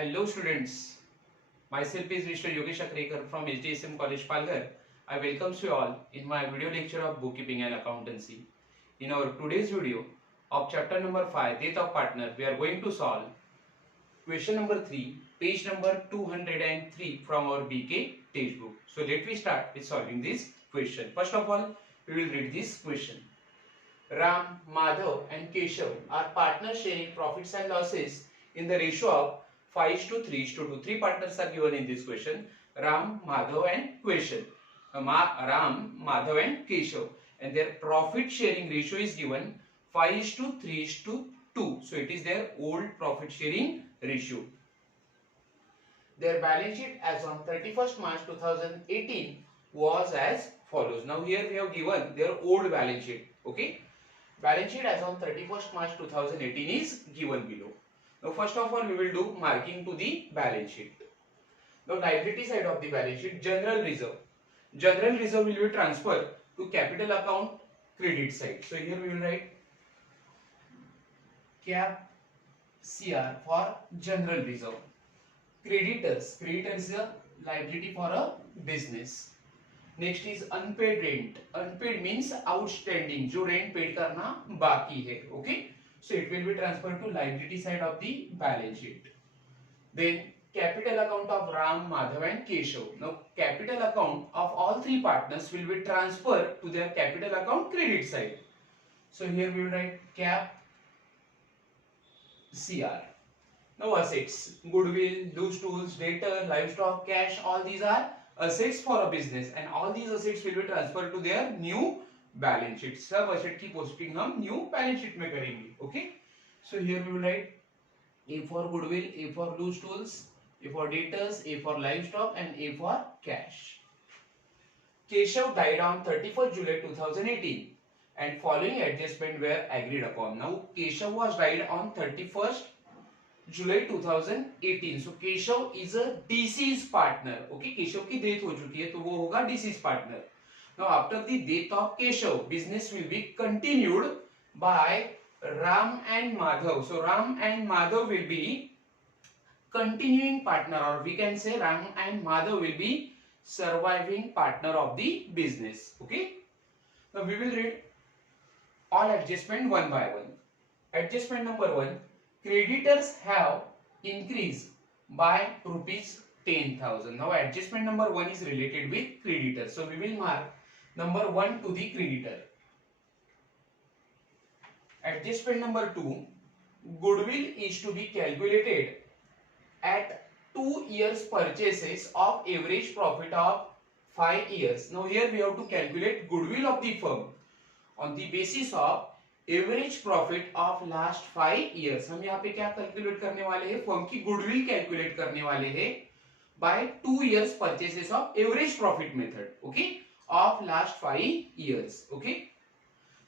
Hello students, myself is Mr. Yogesh Akrekar from HDSM College Palghar. I welcome you all in my video lecture of bookkeeping and accountancy. In our today's video of chapter number 5, Death of Partner, we are going to solve question number 3, page number 203 from our BK textbook. So let me start with solving this question. First of all, we will read this question. Ram, Madhav and Keshav are partners sharing profits and losses in the ratio of 5:3:2. Three partners are given in this question. Ram, Madhav and Keshav. Ram, Madhav and Keshav. And their profit sharing ratio is given 5:3:2. So it is their old profit sharing ratio. Their balance sheet as on 31st March 2018 was as follows. Now here we have given their old balance sheet. Okay. Balance sheet as on 31st March 2018 is given below. Now first of all we will do marking to the balance sheet. Now liability side of the balance sheet, general reserve. General reserve will be transferred to capital account credit side. So here we will write cap CR for general reserve. Creditors, creditor is a liability for a business. Next is unpaid rent. Unpaid means outstanding, जो rent paid करना बाकी है. Okay, so it will be transfer to liability side of the balance sheet. Then capital account of Ram, Madhav and Keshav. Now capital account of all three partners will be transfer to their capital account credit side. So here we will write cap CR. Now assets, goodwill, loose tools, debtor, livestock, cash, all these are assets for a business and all these assets will be transferred to their new balance sheet. सब asset की posting हम new balance sheet में करेंगे. Okay, so here we will write A for goodwill, A for loose tools, A for debtors, A for livestock and A for cash. Keshav died on 31st July 2018 and following adjustment were agreed upon. Now Keshav was died on 31st July 2018. So Keshav is a deceased partner. Okay, Keshav की death हो चुकी है तो वो होगा deceased partner. Now after the death of Keshav, business will be continued by Ram and Madhav. So Ram and Madhav will be continuing partner, or we can say Ram and Madhav will be surviving partner of the business. Okay, now we will read all adjustment one by one. Adjustment number 1. Creditors have increased by rupees 10,000. Now adjustment number 1 is related with creditors. So we will mark number 1 to the creditor. Adjustment number 2. Goodwill is to be calculated at 2 years purchases of average profit of 5 years. Now here we have to calculate goodwill of the firm on the basis of average profit of last 5 years. हम यहाँ पे क्या calculate करने वाले हैं? Firm की goodwill calculate करने वाले हैं by 2 years purchases of average profit method. Okay, of last 5 years. Okay,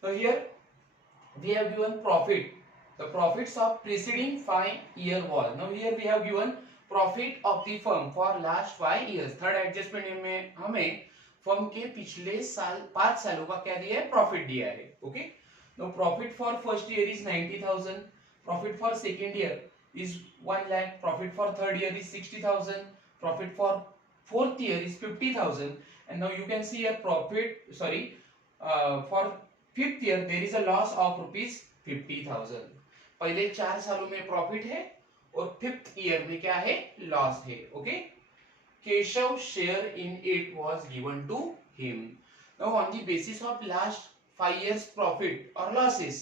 so here we have given profit, the profits of preceding 5 year was. Now here we have given profit of the firm for last 5 years. Third adjustment में हमें firm के पिछले साल 5 सालों का क्या दिया है? प्रॉफिट दिया है. Okay, now profit for first year is 90,000, profit for second year is 1 lakh, profit for third year is 60,000, profit for fourth year is 50,000, and now you can see a profit, for fifth year there is a loss of rupees 50,000. पहले 4 सालों में profit है और fifth year में क्या है? Loss है. Okay, Keshav share in it was given to him. Now on the basis of last 5 years profit or losses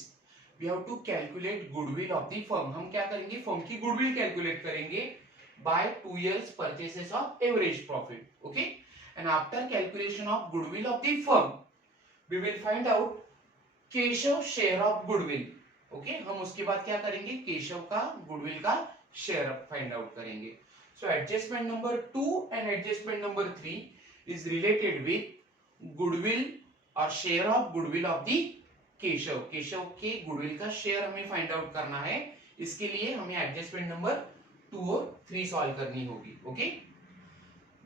we have to calculate goodwill of the firm. हम क्या करेंगे? फर्म की गुडविल कैलकुलेट करेंगे by 2 years purchases of average profit. Okay, and after calculation of goodwill of the firm we will find out Keshav share of goodwill. Okay, हम उसके बाद क्या करेंगे? केशव का गुडविल का शेयर फाइंड आउट करेंगे. So adjustment number 2 and adjustment number 3 is related with goodwill और share of goodwill of the Keshav. Keshav के गुडविल का शेयर हमें फाइंड आउट करना है. इसके लिए हमें एडजस्टमेंट नंबर 2 और 3 सॉल्व करनी होगी. Okay,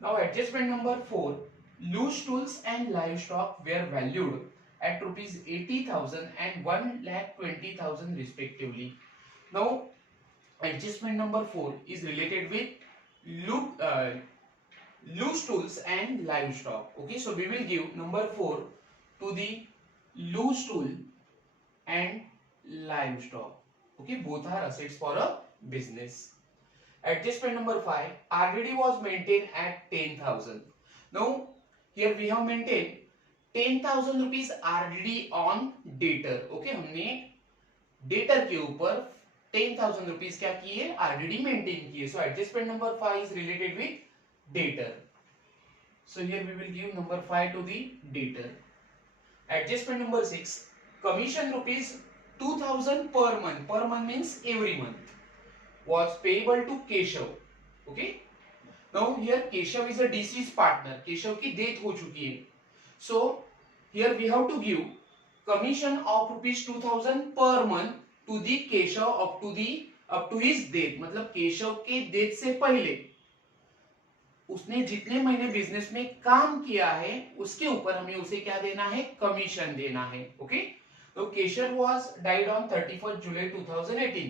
now adjustment number 4. Loose tools and livestock were valued at rupees 80,000 and 1,20,000 respectively. Now Adjustment number 4 is related with loose tools and livestock. Okay, so we will give number 4 to the loose tool and livestock. Okay, both are assets for a business. Adjustment number 5, RDD was maintained at 10,000. Now here we have maintained 10,000 rupees RDD on debtor. Okay, हमने debtor के ऊपर 10,000 rupees क्या किए, RDD maintain किए. So adjustment number 5 is related with debtor. So here we will give number 5 to the debtor. Adjustment number 6, commission rupees 2,000 per month. Per month means every month. Was payable to Keshav. Okay. Now here Keshav is a deceased partner. Keshav की death हो चुकी है. So here we have to give commission of rupees 2,000 per month to the Keshav up to his death. मतलब केशव के death से पहले उसने जितने महीने बिजनेस में काम किया है उसके ऊपर हमें उसे क्या देना है, कमीशन देना है. ओके. तो Keshav was died on 31 July 2018.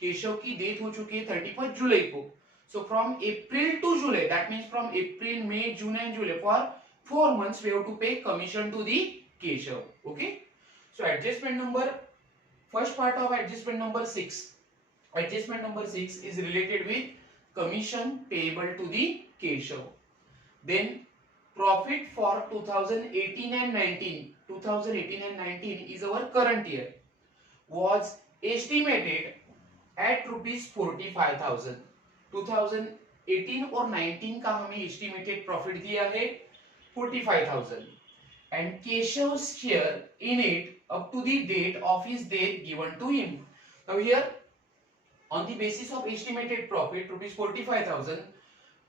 Keshav की डेथ हो चुकी है 31 जुलाई को. So from April to July, that means from April, May, June and July, for 4 months we have to pay commission to the Keshav. Okay. So adjustment number, first part of adjustment number 6. Adjustment number 6 is related with commission payable to the Keshav. Then profit for 2018 and 19. 2018 and 19 is our current year. Was estimated at rupees 45,000. 2018 और 19 का हमें estimated profit दिया है 45,000. And Keshav's share in it up to the date of his death given to him. Now here, on the basis of estimated profit rupees 45,000,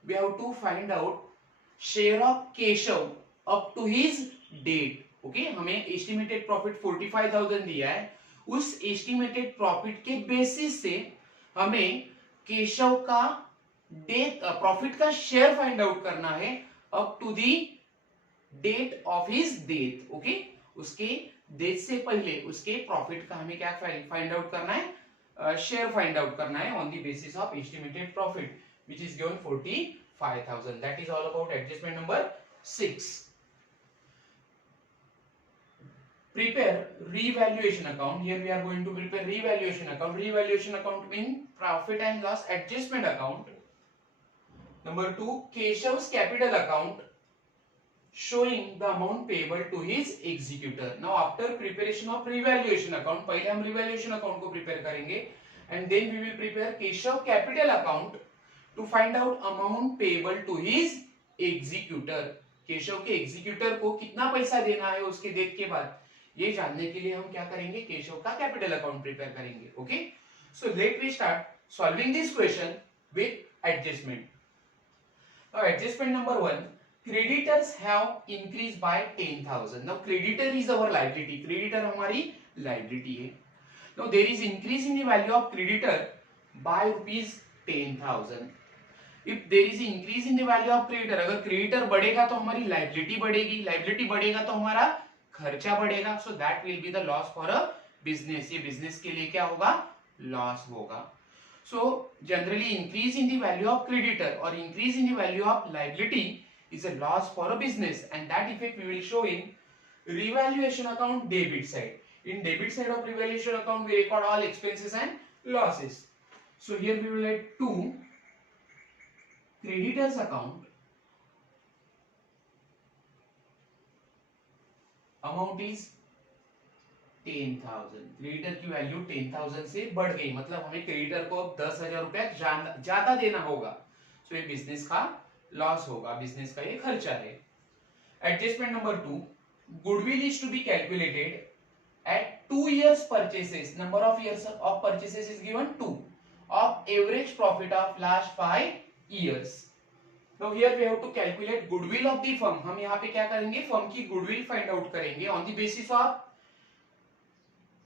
we have to find out share of Keshav up to his date. Okay, हमें estimated profit 45,000 दिया है. उस estimated profit के basis से हमें केशव का डेट profit का शेयर फाइंड आउट करना है up to the date of his death. Okay, उसके डेथ से पहले उसके प्रॉफिट का हमें क्या फाइंड आउट करना है, शेयर फाइंड आउट करना है on the basis of estimated profit which is given 45,000. That is all about adjustment number 6. Prepare revaluation account. Here we are going to prepare revaluation account. Revaluation account means profit and loss adjustment account. Number 2, Keshav's capital account showing the amount payable to his executor. Now after preparation of revaluation account, पहले हम revaluation account को prepare करेंगे and then we will prepare Keshav capital account to find out amount payable to his executor. Keshav के executor को कितना पैसा देना है उसके डेथ के बाद, ये जानने के लिए हम क्या करेंगे, केशव का कैपिटल अकाउंट प्रिपेयर करेंगे. Okay, so let we start solving this question with adjustment. Now adjustment number 1, creditors have increased by 10,000. now creditor is our liability. creditor हमारी liability है. now there is increase in the value of creditor by rupees 10,000. if there is increase in the value of creditor, अगर creditor बढ़ेगा तो हमारी liability बढ़ेगी, liability बढ़ेगा तो हमारा खर्चा बढ़ेगा. so that will be the loss for a business. ये business के लिए क्या होगा, loss होगा. so generally increase in the value of creditor or increase in the value of liability is a loss for a business, and that effect we will show in revaluation account debit side. In debit side of revaluation account we record all expenses and losses. So here we will write 2, creditors account, amount is 10,000. Creditor की value 10,000 से बढ़ गई, मतलब हमें creditor को 10,000 रुपया ज्यादा देना होगा. सो ये बिजनेस का लॉस होगा, बिजनेस का ये खर्चा है. Adjustment number 2, goodwill is to be calculated at 2 years purchases. Number of years of purchases is given 2 of average profit of last 5 years. Now here we have to calculate goodwill of the firm. हम यहाँ पे क्या करेंगे, firm की goodwill find out करेंगे on the basis of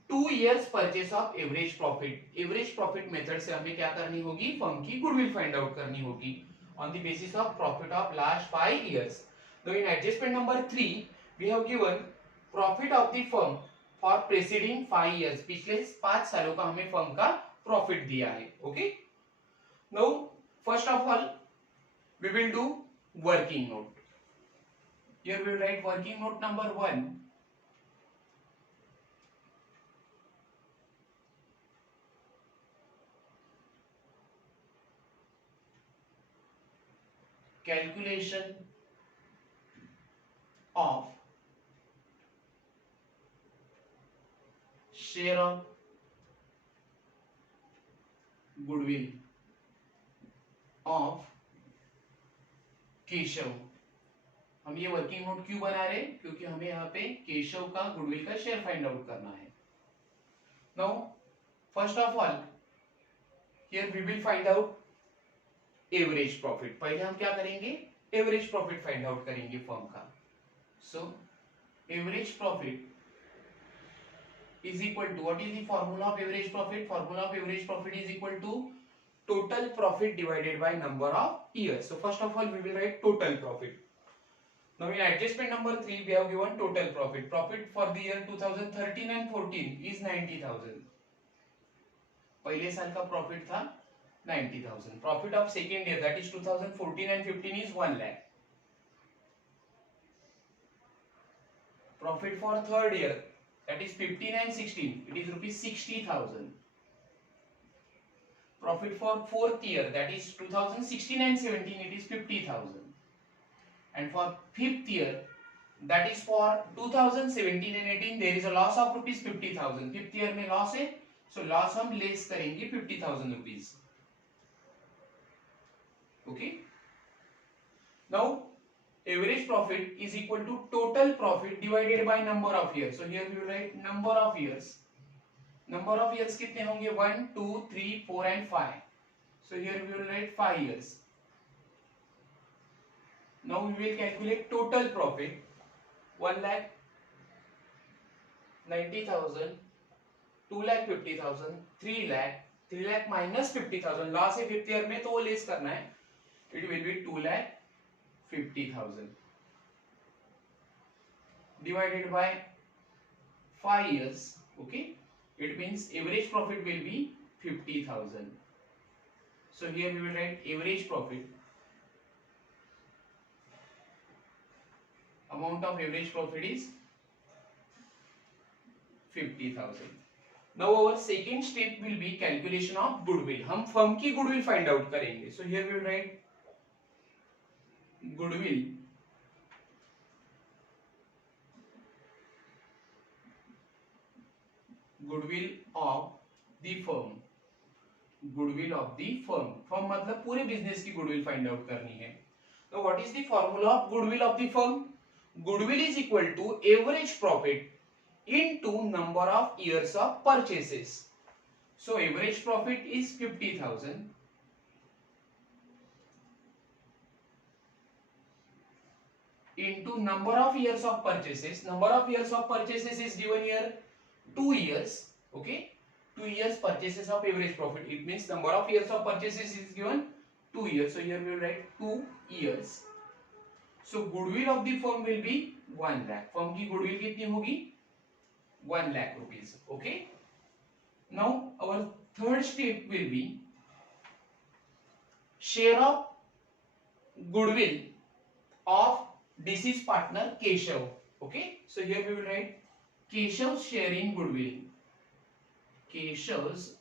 2 years purchase of average profit. Average profit method से हमें क्या करनी होगी, फर्म की गुडविल फाइंड आउट करनी होगी on the basis of profit of last 5 years. Now in adjustment number 3 we have given profit of the firm for preceding 5 years. पिछले 5 सालों का हमें फर्म का प्रॉफिट दिया है. Okay, now first of all we will do working note. Here we will write working note number 1. Calculation of share of goodwill of Keshav. हम ये working note क्यों बना रहे हैं? क्योंकि हमें यहाँ पे केशव का गुडविल का शेयर फाइंड आउट करना है. Now first of all here we will find out average profit. पहले हम क्या करेंगे? एवरेज प्रॉफिट फाइंड आउट करेंगे फर्म का. So average profit is equal to, what is the formula of average profit? Formula of average profit is equal to total profit divided by number of years. So first of all we will write total profit. Now in adjustment number 3 we have given total profit. Profit for the year 2013 and 14 is 90,000. पहले साल का profit था 90,000. Profit of second year, that is 2014 and 15, is 1 lakh. Profit for third year, that is 15 and 16, it is rupees 60,000. Profit for fourth year, that is 2016 and 17, it is 50,000. And for fifth year, that is for 2017 and 18, there is a loss of rupees 50,000. Fifth year में loss है, so loss हम less करेंगे 50,000 rupees. Okay. Now average profit is equal to total profit divided by number of years. So here we will write number of years. Number of years कितने होंगे? 1, 2, 3, 4 and 5. So here we will write 5 years. Now we will calculate total profit. 1,90,000, 2,50,000, 3 lakh. 3 lakh minus 50,000. Loss है fifth year में तो वो less करना है. It will be 2,50,000 divided by 5 years. Okay, it means average profit will be 50,000. So here we will write average profit. Amount of average profit is 50,000. Now our second step will be calculation of goodwill. हम firm की goodwill find out करेंगे. So here we will write goodwill of the firm. Goodwill of the firm. Firm मतलब पूरे business की goodwill find out करनी है. So what is the formula of goodwill of the firm? Goodwill is equal to average profit into number of years of purchases. So average profit is 50,000 into number of years of purchases. Number of years of purchases is given here 2 years. Okay, 2 years purchases of average profit. It means number of years of purchases is given 2 years. So here we will write 2 years. So goodwill of the firm will be 1 lakh. Firm की goodwill कितनी होगी? 1 lakh rupees. Okay. Now our third step will be share of goodwill of deceased partner Keshav. Okay. So here we will write Keshav's share in goodwill. Keshav's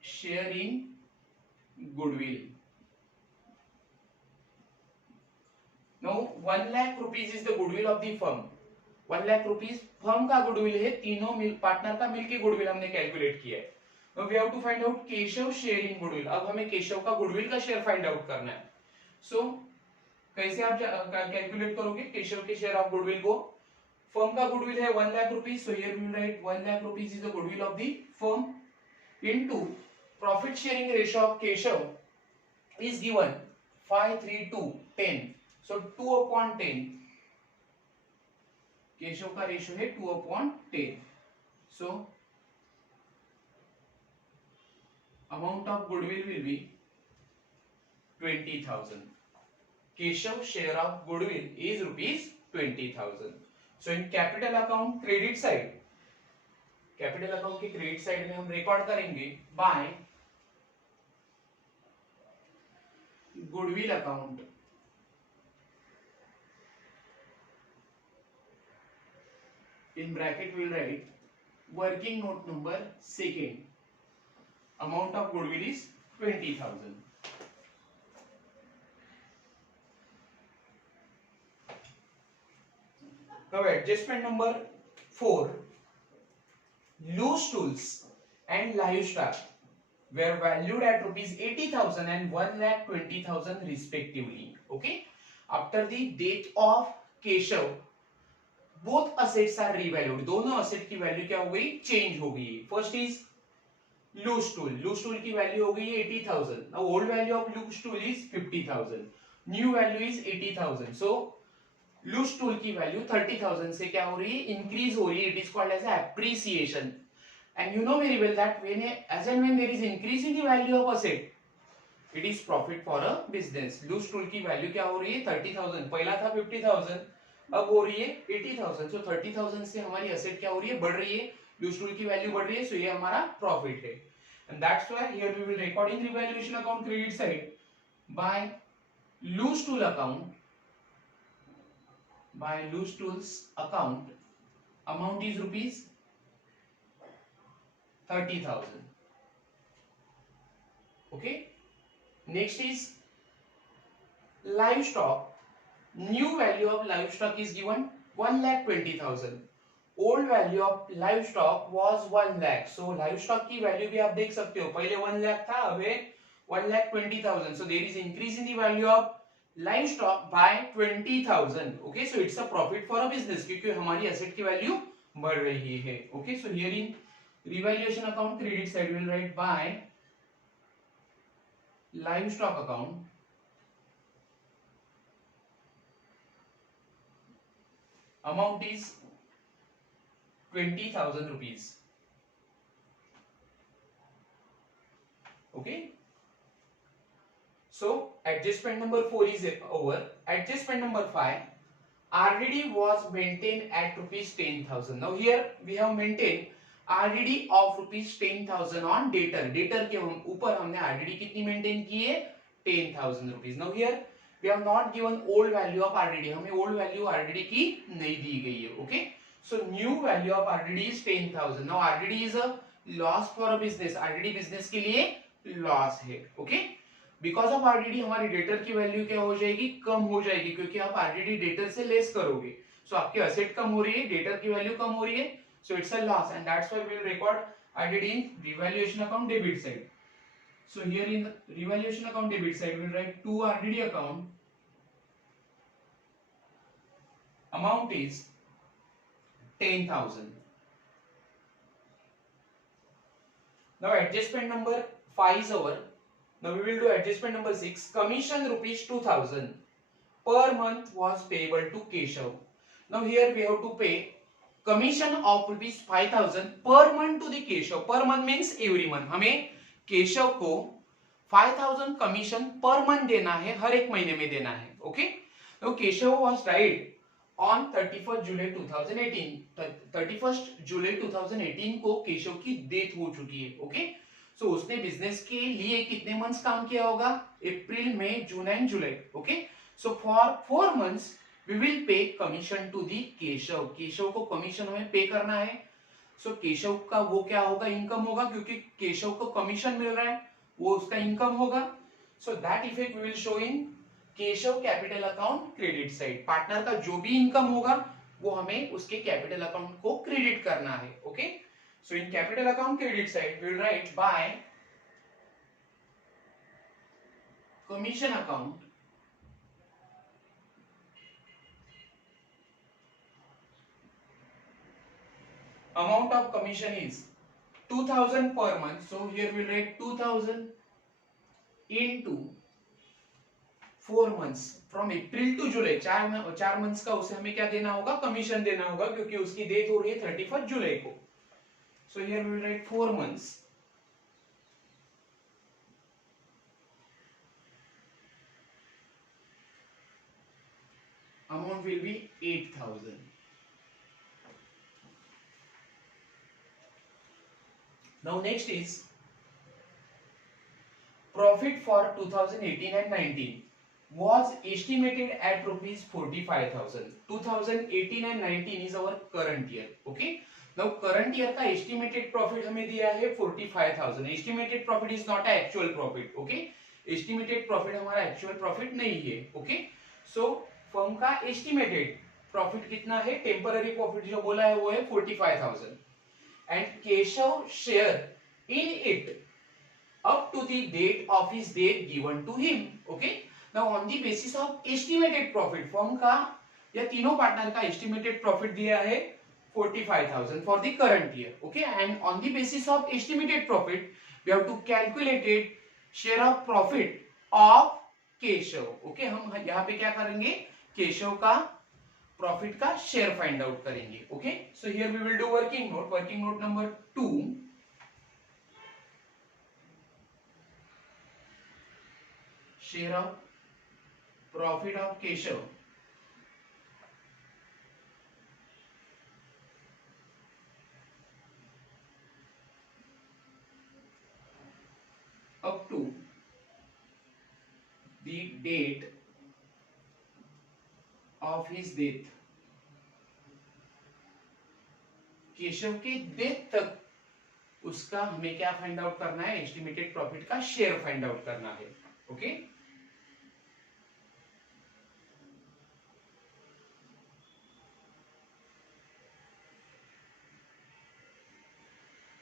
share in goodwill. Now 1 lakh rupees is the goodwill of the firm. 1 lakh rupees firm का goodwill है. तीनों partner का मिलके goodwill हमने calculate किया है. Now we have to find out Keshav share in goodwill. अब हमें केशव का goodwill का शेयर फाइंड आउट करना है. So कैसे आप कैलकुलेट करोगे केशव के शेयर ऑफ गुडविल को? फर्म का गुडविल है 1 lakh rupees. So here we will write 1 lakh rupees is the goodwill of the firm into profit sharing ratio of Keshav is given 5, 3, 2, 10. So 2/10. Keshav का रेशियो है 2/10. So amount of goodwill will be 20,000. Keshav's share of goodwill is rupees 20,000. So in capital account credit side, capital account के credit side में हम record करेंगे by goodwill account, in bracket we will write working note number second, amount of goodwill is 20,000. Now adjustment number 4, loose tools and livestock were valued at rupees 80,000 and 1,20,000 respectively. Okay, after the death of Keshav both assets are revalued, दोनों asset की value क्या हो गई, change हो गई. First is loose tool की value हो गई है 80,000. Now old value of loose tool is 50,000, new value is 80,000. So loose tool की वैल्यू 30,000 से क्या हो रही है, इंक्रीज हो रही है. It is called as appreciation. And you know very well that when as and when there is increase in the value of asset it is profit for a business. Loose tool की value क्या हो रही है, 30,000. पहला था 50,000, अब हो रही है 80,000. सो 30,000 से हमारी एसेट क्या हो रही है, बढ़ रही है. लूज टूल की वैल्यू बढ़ रही है, सो ये हमारा प्रॉफिट है. And that's why here we will record in revaluation account credit side by loose tool account, by loose tools account amount is rupees 30,000. okay, next is livestock. New value of livestock is given 1,20,000. Old value of livestock was 1 lakh. So livestock की value भी आप देख सकते हो, पहले 1 lakh था, अब है 1,20,000. So there is increase in the value of livestock by 20,000. Okay, so it's a profit for a business क्योंकि हमारी asset की value बढ़ रही है. Okay, so here in revaluation account credit side we will write by livestock account amount is 20,000 rupees. Okay, so adjustment number 4 is over. Adjustment number 5, RDD was maintained at rupees 10,000. Now here we have maintained RDD of rupees 10,000 on debtor. Debtor के ऊपर हमने RDD कितनी maintain की है, 10,000 rupees. Now here we have not given old value of RDD. हमें old value RDD की नहीं दी गई है. Okay, so new value of RDD is 10,000. Now RDD is a loss for a business. RDD business के लिए loss है. Okay, because of RDD हमारी debtor की वैल्यू क्या हो जाएगी, कम हो जाएगी, क्योंकि आप आरडीडी डेटर से लेस करोगे. सो आपकी असेट कम हो रही है, डेटर की वैल्यू कम हो रही है, so it's a loss. And that's why we will record RDD in revaluation account debit side. So here in revaluation account debit side we will write to RDD account amount is 10,000. Now adjustment number 5 is over. Now we will do adjustment number 6. Commission rupees 2,000 per month was payable to Keshav. Now here we have to pay commission of rupees 5,000 per month to the Keshav. Per month means every month. हमें केशव को 5,000 commission per month देना है, हर एक महीने में देना है. Okay, तो Keshav was died on 31st July 2018. 31st July 2018 को केशव की डेथ हो चुकी है. ओके, सो उसने बिजनेस के लिए कितने मंथ्स काम किया होगा, April, May, June and July. Okay, so for 4 months we will pay commission to the Keshav. Keshav को कमीशन हमें पे करना है. सो केशव का वो क्या होगा, इनकम होगा, क्योंकि केशव को कमीशन मिल रहा है, वो उसका इनकम होगा. So that effect we will show in Keshav capital account credit side. Partner का जो भी इनकम होगा वो हमें उसके कैपिटल अकाउंट को क्रेडिट करना है. Okay, so in capital account credit side we will write by commission account amount of commission is 2,000 per month. So here we will write 2,000 into 4 months from April to July. 4 months का उसे हमें क्या देना होगा, commission देना होगा, क्योंकि उसकी डेथ हो रही है 31st जुलाई को. So here we will write 4 months. Amount will be 8,000. Now next is profit for 2018 and 19 was estimated at rupees 45,000. 2018 and 19 is our current year. Okay. Now current year का estimated profit हमें दिया है 45,000. Estimated profit is not a actual profit. Okay. Estimated profit हमारा actual profit नहीं है. Okay. So firm का estimated profit कितना है? Temporary profit जो बोला है वो है 45,000. And Keshav share in it up to the date of his death given to him. Okay. Now on the basis of estimated profit firm का या तीनों पार्टनर का estimated profit दिया है 45,000 for the current year. Okay. And on the basis of estimated profit we have to calculate it share of profit of Keshav. Okay. हम यहाँ पे क्या करेंगे? केशव का प्रॉफिट का शेयर फाइंड आउट करेंगे. Okay. So here we will do working note number 2. Share of profit of Keshav up to the date of his death. Keshav के death तक उसका हमें क्या फाइंड आउट करना है? एस्टिमेटेड प्रॉफिट का शेयर फाइंड आउट करना है. Okay.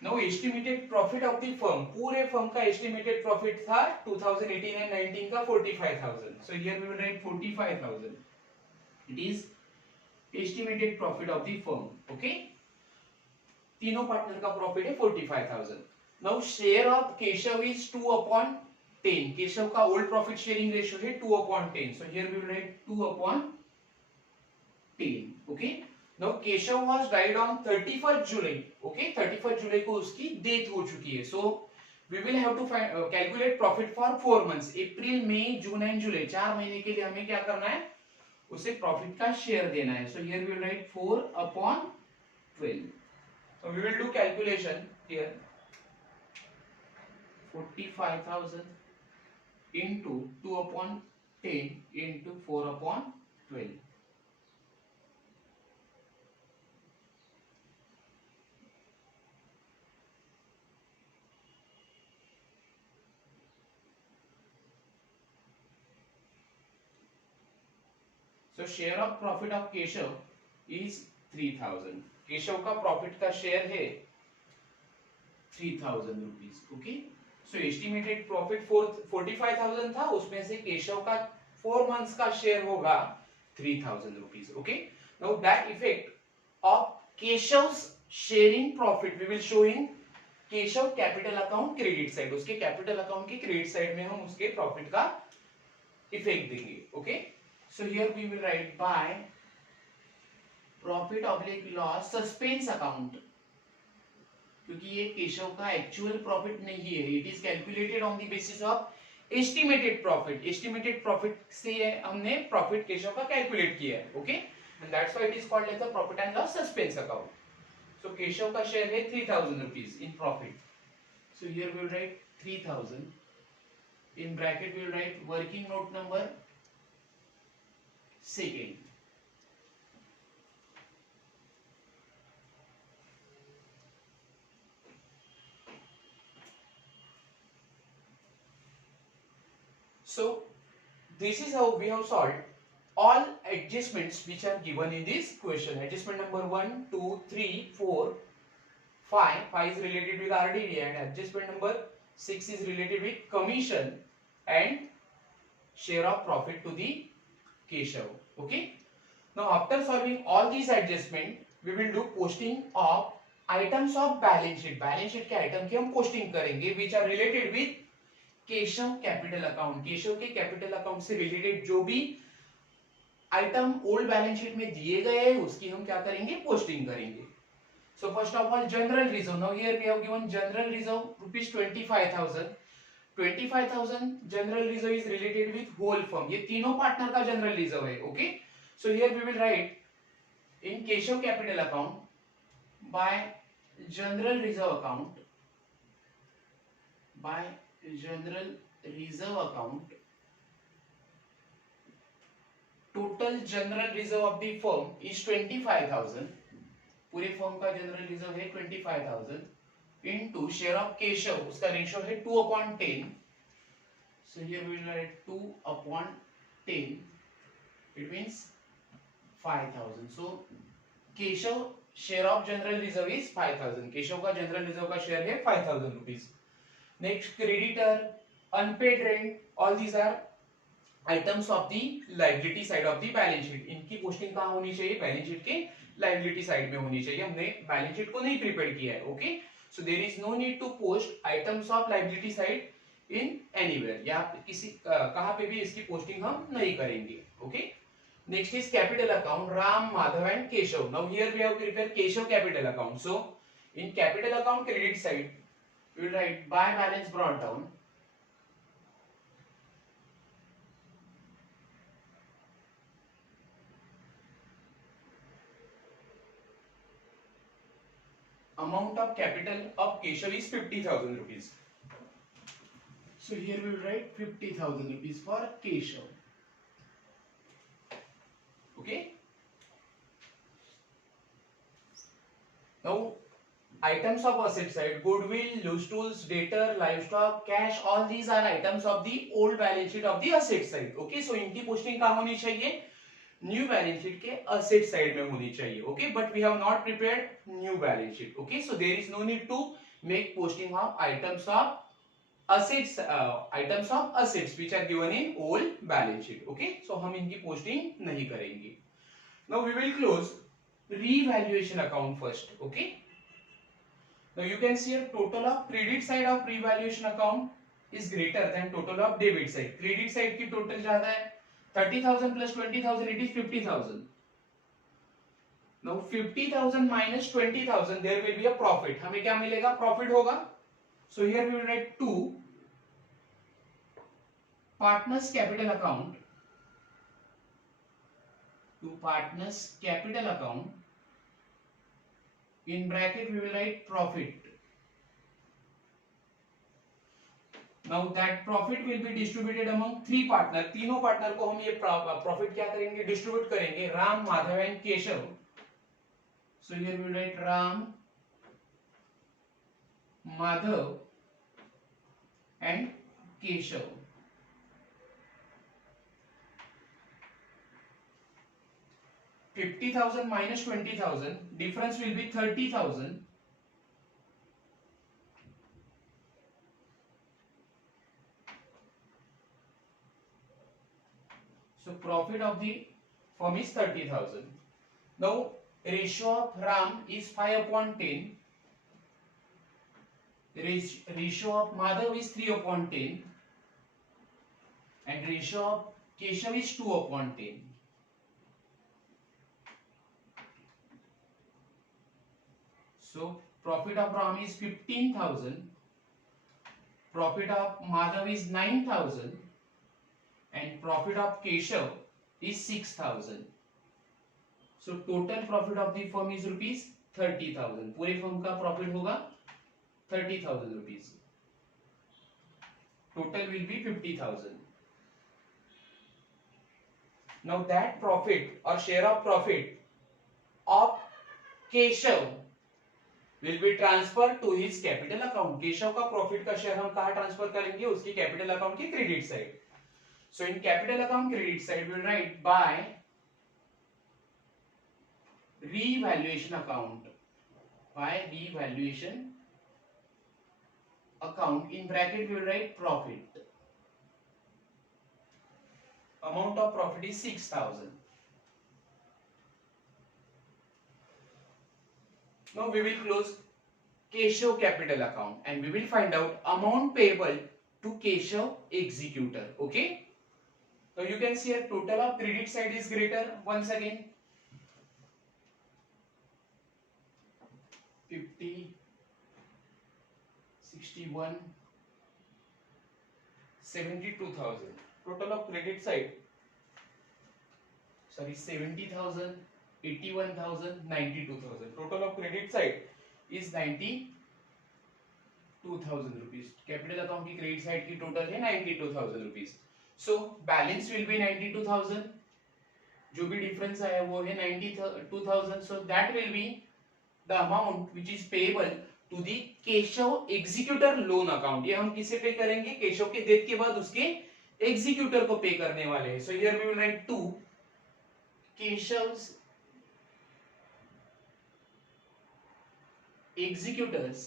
Now estimated profit of the firm, पूरे फर्म का एस्टिमेटेड प्रॉफिट था 2018 एंड 19 का 45,000. So here we will write 45,000. It is estimated profit of the firm. Okay. तीनों पार्टनर का प्रॉफिट है 45,000. Now share of Keshav is 2/10. Keshav का ओल्ड प्रॉफिट शेयरिंग रेशियो है 2/10. So here we will write 2/10. Okay. Now Keshav was died on 31st July. Okay. 31st जुलाई को उसकी death हो चुकी है. So we will have to calculate profit for 4 months. April, May, June and July 4 महीने के लिए हमें क्या करना है? उसे प्रॉफिट का शेयर देना है. So here we will write 4/12. So we will do calculation here. 45,000 into 2/10 into 4/12. So share of profit of Keshav is 3,000. Keshav का प्रॉफिट का शेयर है 3,000 रुपीज. ओके. सो एस्टिमेटेड प्रॉफिट 45,000 था, उसमें से केशव का 4 मंथ्स का शेयर होगा 3,000 rupees. Okay. Now that effect of Keshav's sharing profit we will show in Keshav capital account credit side. उसके कैपिटल अकाउंट की क्रेडिट साइड में हम उसके प्रॉफिट का इफेक्ट देंगे. Okay. So here we will write by profit oblique loss suspense account, क्योंकि ये केशव का एक्चुअल प्रॉफिट नहीं है. It is calculated on the basis of estimated profit. Estimated profit से हमने प्रॉफिट केशव का कैलकुलेट किया है. Okay. And that's why it is called as the profit and loss suspense account. So Keshav का शेयर है 3,000 rupees in profit. So here we will write 3,000. In bracket we will write working note number 2. So this is how we have solved all adjustments which are given in this question. Adjustment number 1, 2, 3, 4, 5. 5 is related with RDD and adjustment number 6 is related with commission and share of profit to the Keshav. Okay. Now after solving all these adjustment, we will do posting of items of balance sheet. Balance sheet के item की हम posting करेंगे which are related with Keshav capital account. Keshav के capital account से related जो भी item old balance sheet में दिए गए हैं उसकी हम क्या करेंगे? पोस्टिंग करेंगे. So first of all general reserve. Now here we have given general reserve rupees 25,000. 25,000 general reserve is related with whole firm. ये तीनों पार्टनर का जनरल रिजर्व है. Okay. So here we will write in Keshav capital account by general reserve account by general reserve account. Total general reserve of the firm is 25,000. पूरे firm का general reserve है 25,000 into share of Keshav, उसका ratio है 2/10. So here we will write 2/10. It means 5,000. So Keshav share of general reserve is 5,000. Keshav का general reserve का share है 5,000 rupees. Next creditor, unpaid rent, all these are items of the liability side of the balance sheet. इनकी posting कहां होनी चाहिए? Balance sheet के liability side में होनी चाहिए. हमने बैलेंस शीट को नहीं प्रिपेयर किया है. Okay, so there is no need to post items of liability side in anywhere, या किसी कहां पे भी इसकी पोस्टिंग हम नहीं करेंगे. Okay, next is capital account, Ram, Madhav and Keshav. Now here we have prepared Keshav capital account. So in capital account credit side we will write by balance brought down, amount of capital of Keshav is 50,000 rupees. So here we will write 50,000 rupees for Keshav. Okay, now items of asset side, goodwill, loose tools, debtor, livestock, cash, all these are items of the old balance sheet of the asset side. Okay, so इनकी posting कहाँ होनी चाहिए? New balance sheet के asset side में होनी चाहिए. Okay, but we have not prepared new balance sheet. Okay, so there is no need to make posting of items of assets, items of assets which are given in old balance sheet. Okay, so हम इनकी posting नहीं करेंगे. Now we will close revaluation account first. Okay, now you can see here total of credit side of revaluation account is greater than total of debit side. Credit side की total ज्यादा है, 30,000 plus 20,000 it is 50,000. Now 50,000 minus 20,000 there will be a profit. हमें क्या मिलेगा? Profit होगा. So here we will write 2 partners capital account, to partners capital account, in bracket we will write profit. Now that profit will be distributed among 3 partner. तीनों partner को हम ये profit क्या करेंगे? डिस्ट्रीब्यूट करेंगे. Ram, Madhav and Keshav. So here we will write Ram, Madhav and Keshav. $50,000 minus 20,000, difference will be 30,000. So profit of the firm is 30,000. Now ratio of Ram is 5/10. Ratio of Madhav is 3/10 and ratio of Keshav is 2/10. So profit of Ram is 15,000, profit of Madhav is 9,000 and profit of Keshav is 6,000. So total profit of the firm is rupees 30,000. पूरे firm का profit होगा 30,000 rupees. Total will be 50,000. Now that profit or share of profit of Keshav will be transferred to his capital account. Keshav का profit का share हम कहाँ transfer करेंगे? उसकी capital account की credit side. So in capital account credit side we will write by revaluation account. By revaluation account, in bracket we will write profit. Amount of profit is 6,000. Now we will close Keshav capital account and we will find out amount payable to Keshav executor. Okay, so you can see here total of credit side is greater. Once again 50, 61, 72,000. Total of credit side, sorry, 70,000, 81,000, 92,000. Total of credit side is 92,000. 92,000 rupees. Capital account की credit side की total है 92,000 rupees. So balance will be 92,000, जो भी difference आया वो है 92,000। So that will be the amount which is payable to the Keshav executor loan account. ये हम किसे पे करेंगे? केशव के डेथ के बाद उसके एग्जीक्यूटर को पे करने वाले हैं। So here we will write to Keshav's executors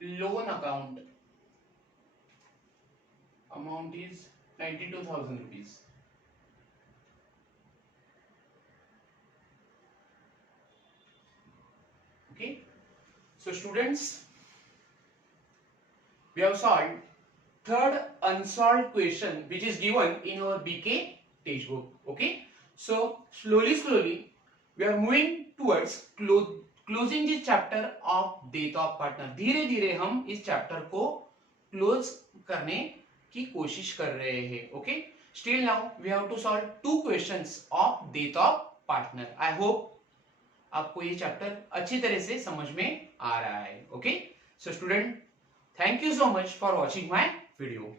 loan account amount is 92,000 rupees. Okay, so students, we have solved third unsolved question which is given in our BK textbook. Okay, so slowly we are moving towards closing this chapter of death of partner. धीरे धीरे हम इस chapter को close करने की कोशिश कर रहे हैं. Okay, still now we have to solve two questions of death of partner. I hope आपको ये चैप्टर अच्छी तरह से समझ में आ रहा है. Okay, so student, thank you so much for watching my video.